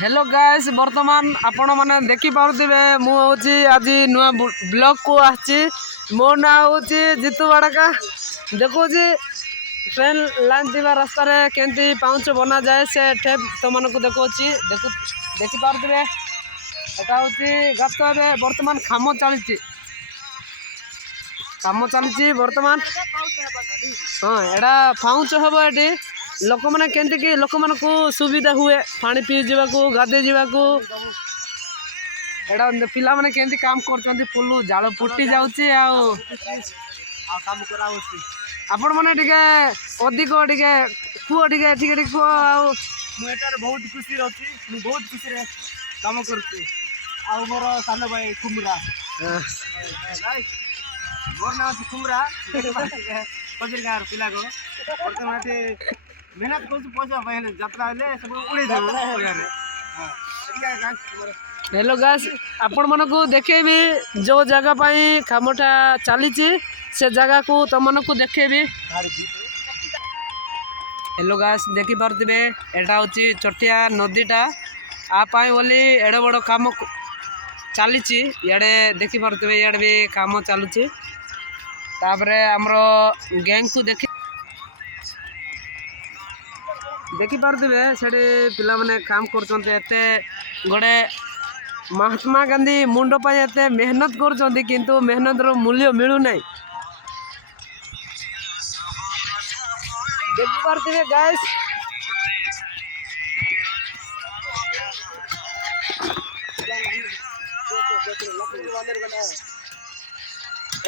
Hello guys बर्तमान आपण मैंने देखी पारे मुझे आज नुआ ब्लॉग को आसी मो ना हूँ जीतू बड़का देखो ट्रेन लाइन जा रास्त केमती पाउच बना जाए से ठेप तुम को देखो देखी पारे एटा हूँ गात बर्तमान काम चली बर्तमान हाँ एटा पाउच हम ये लोक मैंने केमती लोक मान सुविधा हुए पानी पी जावाक गाधे जावाक एटा पिला मैंने केमती काम कर पुलू जाल फुटी जाऊँगी आपण मैंने अधिक कुह टे कुह मुझे बहुत खुशी अच्छी बहुत खुशी कम कर मोर सान भाई कुमरा मोर ना कुमरा कजर गाँव पिला को बर्तमान मेहनत कर पैसा जात्रा सब उड़े हेलो गाइस आपण मन को देखेबी जो जगह पाई कामटा चली से जगह को तुम को देखेबी। हेलो गाइस देखी पारे एटा हूँ चटिया नदीटा आपाई बोली एड़े बड़ काम चली इे देखी पारे इे भी काम चलुची तापरे हमरो गैंग को देखी पारे से पिला माने काम करते गोटे महात्मा गांधी मुंड पर मेहनत कर किंतु मेहनत रो मूल्य मिलूना देखी पारे गाइस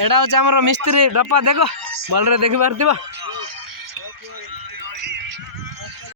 एटा हूँ आम मिस्त्री डपा देख भल देखी पार